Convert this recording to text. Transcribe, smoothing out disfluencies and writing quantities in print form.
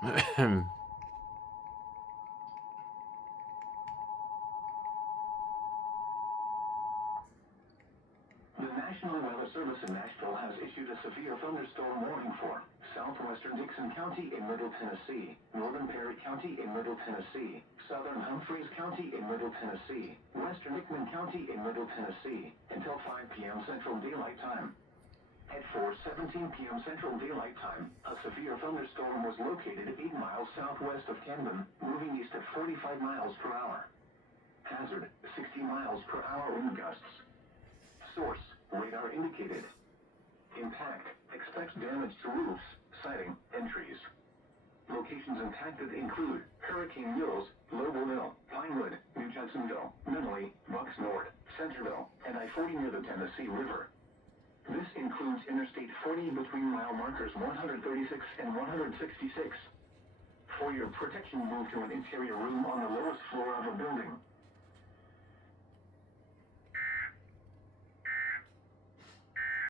The National Weather Service in Nashville has issued a severe thunderstorm warning for southwestern Dixon County in Middle Tennessee, northern Perry County in Middle Tennessee, southern Humphreys County in Middle Tennessee, western Hickman County in Middle Tennessee, until 5 p.m. Central Daylight Time. At 4:17 p.m. Central Daylight Time, a severe thunderstorm was located 8 miles southwest of Camden, moving east at 45 miles per hour. Hazard, 60 miles per hour wind gusts. Source, radar indicated. Impact, expects damage to roofs, siding, and trees. Locations impacted include Hurricane Mills, Lobel Mill, Pinewood, New Johnsonville, Minley, Bucks Nord, Centerville, and I-40 near the Tennessee River. This includes Interstate 40 between mile markers 136 and 166. For your protection, move to an interior room on the lowest floor